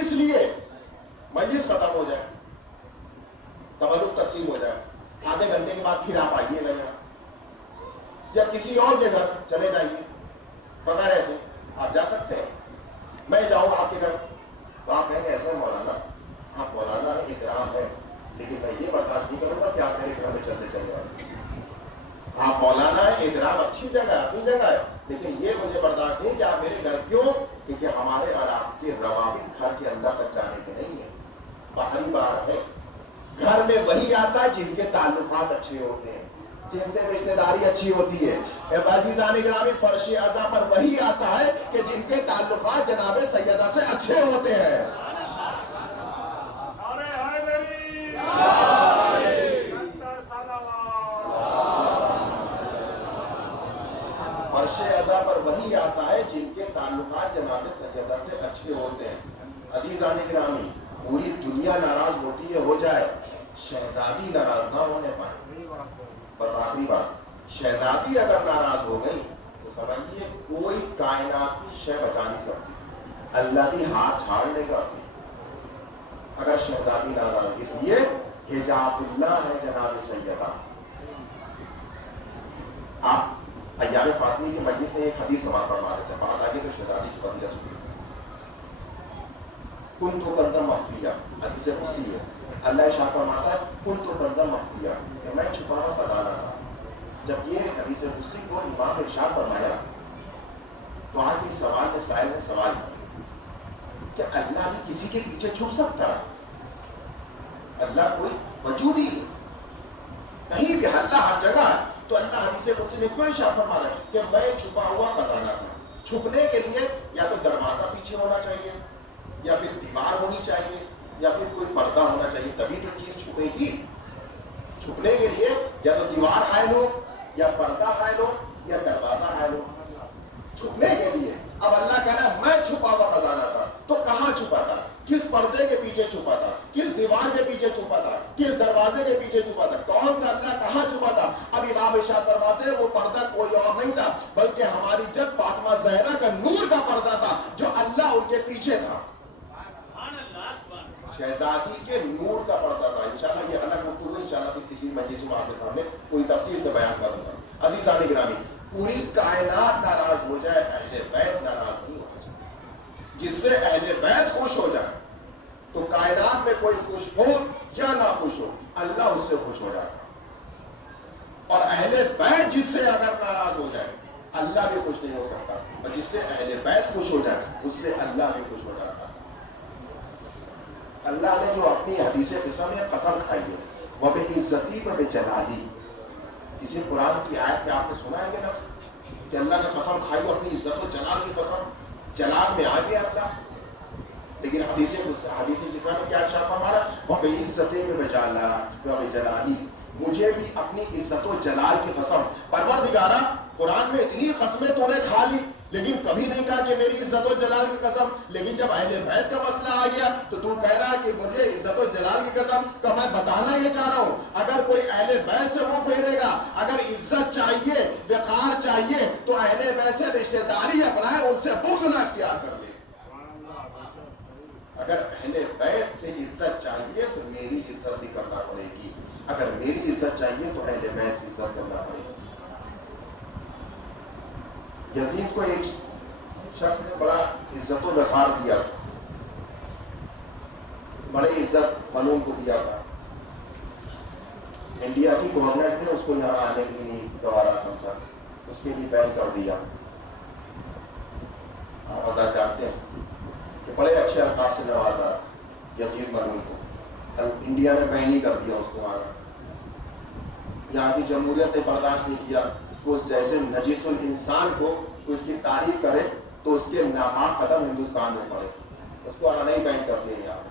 اس لیے مجلس ختم ہو جائے، تبرک تقسیم ہو جائے، آدھے گھنٹے کے بعد پھر آپ آئیے گا یہاں، یا کسی اور کے گھر چلے جائیے، بغیر ایسے آپ جا سکتے ہیں۔ میں جاؤں آپ کے گھر تو آپ کہیں گے ایسے مولانا، آپ مولانا ہے، اکرام ہے، لیکن میں یہ برداشت نہیں کروں گا کہ آپ میرے گھر میں چلتے چلے آئیں۔ آپ مولانا ہے، اکرام اچھی جگہ ہے، اپنی جگہ ہے، لیکن یہ مجھے برداشت نہیں کہ آپ میرے گھر کیوں، کیونکہ ہمارے اور آپ کے روابط گھر کے اندر تک جانے کے نہیں ہے، باہری بار ہے۔ گھر میں وہی آتا ہے جن کے تعلقات اچھے ہوتے ہیں، جن سے رشتہ داری اچھی ہوتی ہے۔ عزیزان گرامی، فرش عزا پر وہی آتا ہے کہ جن کے تعلقات جناب سیدہ سے اچھے ہوتے ہیں۔ فرش عزا پر وہی آتا ہے جن کے تعلقات جناب سیدہ سے اچھے ہوتے ہیں۔ عزیزان گرامی، پوری دنیا ناراض ہوتی ہے، ہو جائے، شہزادی ناراض نہ ہونے پائے۔ بس آخری بات، شہزادی اگر ناراض ہو گئی تو سمجھیے کوئی کائنات کی شے بچا نہیں سکتی، اللہ بھی ہاتھ چھاڑ لے گا اگر شہزادی ناراض۔ اس لیے حجاب اللہ ہے جناب سیدہ۔ آپ ایام فاطمی کی مجلس میں ایک حدیث سماعت فرما رہے تھے، بات آگے تو شہزادی کی فضیلت سنیے۔ کن تو کنزا مخفیہ، حدیث قدسی ہے، اللہ ارشاد فرماتا ہے کن تو کنزا مخفیہ، کہ میں چھپا ہوا خزانہ تھا۔ جب یہ حدیث قدسی کو امام ارشاد فرمایا تو آج اس سوال کے سائل نے سوال کیا کہ اللہ بھی کسی کے پیچھے چھپ سکتا ہے؟ اللہ کوئی وجود ہی نہیں، کہیں بھی اللہ ہر جگہ ہے، تو اللہ حدیث قدسی نے کوئی ارشاد فرمایا کہ میں چھپا ہوا خزانہ تھا۔ چھپنے کے لیے یا تو دروازہ پیچھے ہونا چاہیے، یا پھر دیوار ہونی چاہیے، یا پھر کوئی پردہ ہونا چاہیے، تبھی تو چیز چھپے گی۔ چھپنے کے لیے یا تو دیوار حائل ہو، یا پردہ حائل ہو، یا دروازہ حائل ہو، چھپنے کے لیے۔ اب اللہ کہہ رہا ہے میں چھپا ہوا خزانہ تھا، تو کہاں چھپا تھا؟ کس پردے کے پیچھے چھپا تھا؟ کس دیوار کے پیچھے چھپا تھا؟ کس دروازے کے پیچھے چھپا تھا؟ کون سا اللہ کہاں چھپا تھا؟ اب امام ارشاد فرماتے ہیں وہ پردہ کوئی اور نہیں تھا بلکہ ہماری جد فاطمہ زہرا کا نور کا پردہ تھا، جو اللہ ان کے پیچھے تھا، شہزادی کے نور کا پردہ تھا۔ انشاءاللہ یہ الگ گفتگو انشاءاللہ پھر کسی مجلس میں آپ کے سامنے کوئی تفصیل سے بیان کروں گا۔ عزیزان گرامی، پوری کائنات ناراض ہو جائے، اہل بیت ناراض نہیں ہونا چاہیے۔ جس سے اہل بیت خوش ہو جائے تو کائنات میں کوئی خوش ہو یا نہ خوش ہو، اللہ اس سے خوش ہو جاتا ہے۔ اور اہل بیت جس سے اگر ناراض ہو جائے اللہ بھی خوش نہیں ہو سکتا، اور جس سے اہل بیت خوش ہو جائے اس سے اللہ بھی خوش ہو جاتا ہے۔ اللہ نے جو اپنی حدیث قسم میں قسم کھائی ہے، وہ بے عزتی و بے جلالی، کسی قرآن کی آیت میں آپ نے سنا ہے یہ لفظ کہ اللہ نے قسم کھائی اور اپنی عزت و جلال کی قسم؟ جلال میں آ گیا اللہ، لیکن حدیث قسم میں کیا ارشاد فرمایا؟ وہ بے عزتی و بے جلالی، مجھے بھی اپنی عزت و جلال کی قسم۔ پروردگارا، قرآن میں اتنی قسمیں تو نے کھا لی لیکن کبھی نہیں کہا کہ میری عزت و جلال کی قسم، لیکن جب اہل بیت کا مسئلہ آ گیا تو کہہ رہا ہے کہ مجھے عزت و جلال کی قسم۔ تو میں بتانا یہ چاہ رہا ہوں، اگر کوئی اہل بیت سے منہ پھیرے گا، اگر عزت چاہیے، وقار چاہیے، تو اہل بیت سے رشتہ داری اپنائے، ان سے بغض نہ اختیار کر لے۔ اگر اہل بیت سے عزت چاہیے تو میری عزت بھی کرنا پڑے گی، اگر میری عزت چاہیے تو اہل بیت کی عزت کرنا پڑے گی۔ یزید کو ایک شخص نے بڑا عزت و وقار دیا تھا، بڑے عزت منون کو دیا تھا۔ انڈیا کی گورنمنٹ نے اس کو یہاں آنے کے لیے نہیں گوارا سمجھا، اس کے لیے بین کر دیا۔ آپ وجہ جانتے ہیں کہ بڑے اچھے القاب سے نوازا یزید منون کو، انڈیا میں بین ہی کر دیا اس کو آنا۔ یہاں کی جمہوریت نے برداشت نہیں کیا کہ اس جیسے نجیس الانسان کو اس کی تعریف کرے تو اس کے ناپاک قدم ہندوستان میں پڑے، اس کو آنا ہی بین کر دیا یہاں۔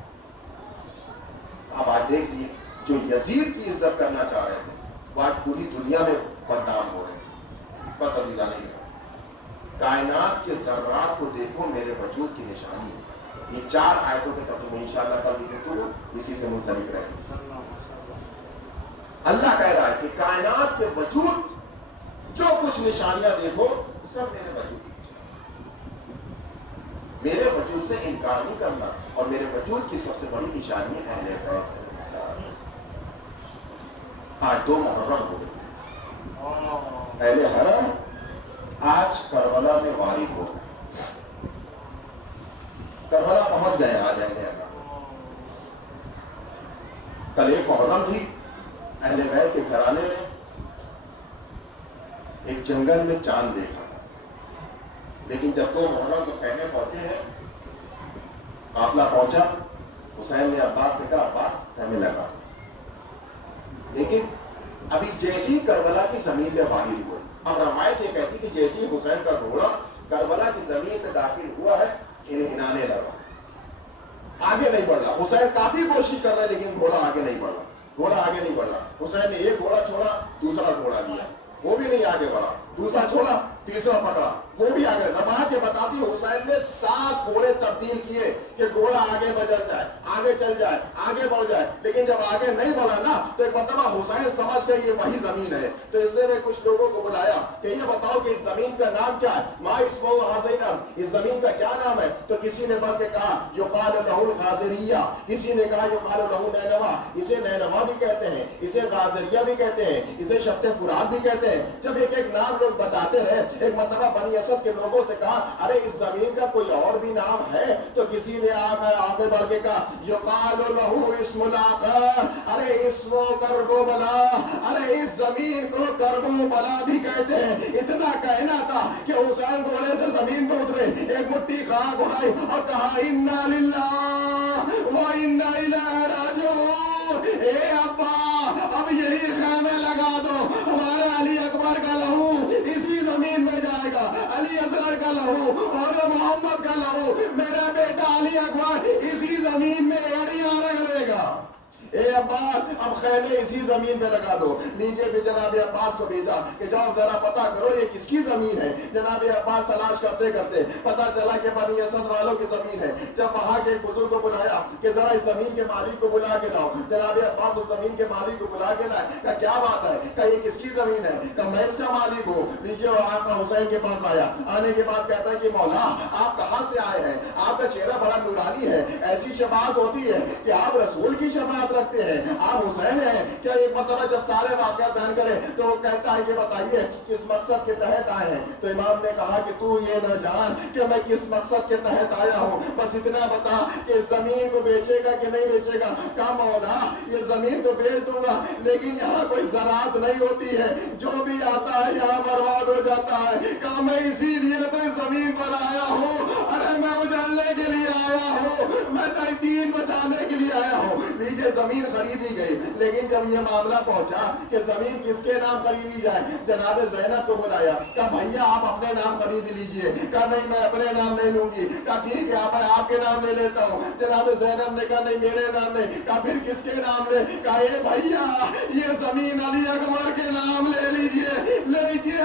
آپ آج دیکھ لیے جو یزید کی عزت کرنا چاہ رہے تھے وہ آج پوری دنیا میں بدنام ہو رہے ہیں۔ بس عزیزہ نہیں، کائنات کے ذرات کو دیکھو میرے وجود کی نشانی ہے۔ یہ 4 آیتوں کے ترجمے انشاءاللہ کل بھی دیکھو، اسی سے منسلک رہے۔ اللہ کہہ رہا ہے کہ کائنات کے وجود جو کچھ نشانیاں دیکھو سب میرے وجود کی، میرے وجود سے انکار نہیں کرنا، اور میرے وجود کی سب سے بڑی نشانی اہل بیت ہے۔ آج 2 محرم ہو گئے، اہل حرم آج کربلا میں وارد ہو گئے، کربلا پہنچ گئے آج اہل حرم۔ کل 1 محرم تھی، اہل بیت کے گھرانے میں ایک جنگل میں چاند دیکھا، لیکن جب 2 محرم کو کہنے پہنچے ہیں، قافلہ پہنچا، حسین نے عباس سے کہا عباس ہمیں لگا، لیکن ابھی جیسی کربلا کی زمین میں وارد ہوئے، اب روایت یہ کہتی کہ جیسی حسین کا گھوڑا کربلا کی زمین میں داخل ہوا ہے، ہنہنانے لگا، آگے نہیں بڑھ رہا۔ حسین کافی کوشش کر رہے لیکن گھوڑا آگے نہیں بڑھ رہا، گھوڑا آگے نہیں بڑھ رہا۔ حسین نے ایک گھوڑا چھوڑا، دوسرا گھوڑا لیا، وہ بھی نہیں آگے بڑھا، دوسرا چھوڑا، تیسرا پکڑا، وہ بھی آگے۔ روایت یہ بتاتی ہے حسین نے 7 گھوڑے تبدیل کیے کہ گھوڑا آگے بدل جائے، آگے چل جائے، آگے بڑھ جائے، لیکن جب آگے نہیں بڑھا نا تو ایک مرتبہ حسین سمجھ گئے یہ وہی زمین ہے، تو اس نے کچھ لوگوں کو بلایا کہ یہ بتاؤ کہ اس زمین کا نام کیا ہے، ما اسمہ ھذہ الارض، اس زمین کا کیا نام ہے؟ تو کسی نے بڑھ کے کہا یقال لہ الغاضریہ، کسی نے کہا یقال لہ نینوا، اسے نینوا بھی کہتے ہیں، اسے غاضریہ بھی کہتے ہیں، اسے شط فرات بھی کہتے ہیں۔ جب ایک ایک نام لوگ بتاتے رہے، ایک مرتبہ بنی اسد کے لوگوں سے کہا ارے اس زمین کا کوئی اور بھی نام ہے؟ تو کسی نے آگے بڑھ کے کہا یقال لہ اسم الاخر، ارے اسم کرب و بلا، ارے اس زمین کو کرب و بلا بھی کہتے ہیں۔ اتنا کہنا تھا کہ حسین گھوڑے سے زمین پہ اترے، ایک مٹھی خاک اٹھائی اور کہا انا للہ و انا الیہ راجعون، اے ابا اب یہی خیمے لگا دو، ہمارے علی اکبر کا لہو اسی زمین میں جائے گا، علی اصغر کا لہو اور محمد کا لہو، میرا بیٹا علی اکبر اسی زمین میں ایڑیاں رگڑے گا۔ اے عباس اب خیمے اسی زمین پہ لگا دو۔ نیچے بھی جناب عباس کو بھیجا کہ جاؤ ذرا پتا کرو یہ کس کی زمین ہے۔ جناب عباس تلاش کرتے کرتے پتا چلا کہ بنی اسد والوں کی زمین ہے۔ جب وہاں کے ایک بزرگ کو بلایا کہ ذرا اس زمین کے مالک کو بلا کے لاؤ، جناب عباس اس زمین کے مالک کو بلا کے لائے، کہا کیا بات ہے، کہ یہ کس کی زمین ہے؟ کہ میں اس کا مالک ہوں۔ نیچے آقا حسین کے پاس آیا، آنے کے بعد کہتا ہے کہ مولا آپ کہاں سے آئے ہیں؟ آپ کا چہرہ بڑا نورانی ہے، ایسی شفاعت ہوتی ہے کہ آپ رسول کی شفاعت رکھتے ہیں، آپ حسین ہیں کیا؟ ایک مرتبہ جب سارے واقعات بیان کرے تو وہ کہتا ہے کہ بتائیے کس مقصد کے تحت آئے ہیں؟ تو امام نے کہا کہ تو یہ نہ جان کہ میں کس مقصد کے تحت آیا ہوں، بس اتنا بتا کہ زمین کو بیچے گا کہ نہیں بیچے گا؟ کہا مولا یہ زمین تو بیچ دوں گا لیکن یہاں کوئی زراعت نہیں ہوتی ہے، جو بھی آتا ہے یہاں برباد ہو جاتا ہے۔ کہا میں اسی لیے تو اس زمین پر آیا ہوں، ارے میں اجڑنے کے لیے آیا ہوں، میں دین بچانے کے لیے آیا ہوں۔ لیجیے زمین خریدی گئی، لیکن جب یہ معاملہ پہنچا کہ زمین کس کے نام خریدی جائے، جناب زینب کو بلایا، کہا بھیا آپ اپنے نام خرید لیجئے۔ کہا نہیں میں اپنے نام نہیں لوں گی۔ کہا ٹھیک ہے میں آپ کے نام لے لیتا ہوں۔ جناب زینب نے کہا نہیں میرے نام نہیں۔ کہا پھر کس کے نام لے؟ کہا اے بھیا یہ زمین علی اکبر کے نام لے لیجئے، لیجئے۔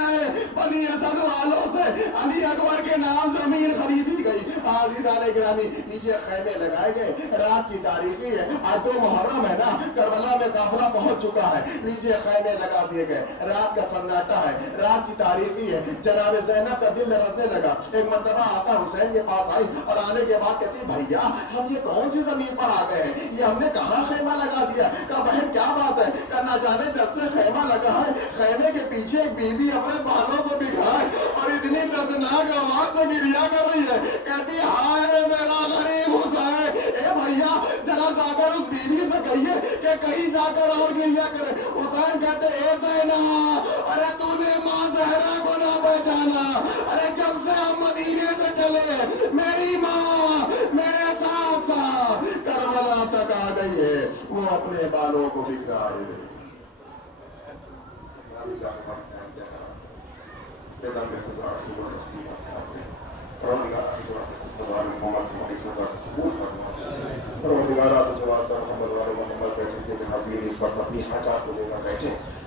بنی اسد والوں سے علی اکبر کے نام زمین خریدی گئی۔ عزیزان گرامی نیچے خیمے لگائے گئے، رات کی تاریخی ہے، آج 2 محرم ہے نا، کربلا میں قافلہ پہنچ چکا ہے، نیچے خیمے لگا دیے گئے، رات کا سناٹا ہے، رات کی تاریخی ہے۔ جناب زینب کا دل لرزنے لگا۔ ایک مرتبہ آقا حسین کے پاس آئی اور آنے کے بعد کہتی بھیا ہم یہ کون سی زمین پر آ گئے ہیں، یہ ہم نے کہاں خیمہ لگا دیا؟ کہا بہن کیا بات ہے؟ کہا نہ جانے جب سے خیمہ لگا ہے خیمے کے پیچھے ایک بیوی اپنے بالوں کو بگھائے اور اتنی دردناک آواز سے گریا کر رہی ہے، کہتی ہائے میرا غریب حسین۔ اے بھیا ذرا جا کر اس بیوی سے کہیے کہ کہیں جا کر اور گریا کرے۔ حسین کہتے اے زینب ارے تو نے ماں زہرا کو نہ پہچانا، ارے جب سے ہم مدینے سے چلے میری ماں میرے ساتھ ساتھ کربلا تک آ گئی ہے، وہ اپنے بالوں کو بگھائے۔ پروردگارہ تو جو واسطہ محمد والے محمد بیٹھے کے حاضرین اس وقت اپنی حاجات کو لے کر بیٹھے،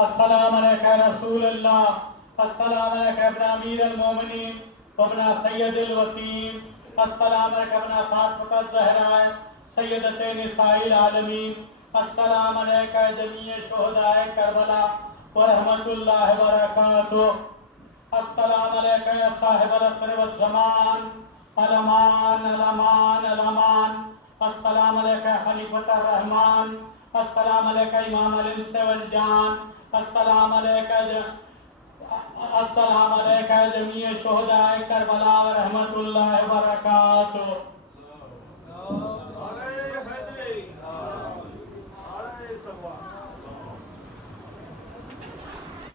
السلام علیکہ یا رسول اللہ، السلام علیکہ ابن امیر المومنین وابن سید الوسیم، السلام علیکہ ابن فاطمہ الزہرا سیدۃ نساء العالمین، السلام علیکہ جمیع شہداء کربلا ورحمۃ اللہ وبرکاتہ، السلام علیکہ یا صاحب العصر والزمان، الامان الامان الامان، السلام علیکہ خلیفۃ الرحمن، السلام علیکہ امام الانس والجان، السلام علیکہ جمیع شہداء کربلا ورحمۃ اللہ وبرکاتہ۔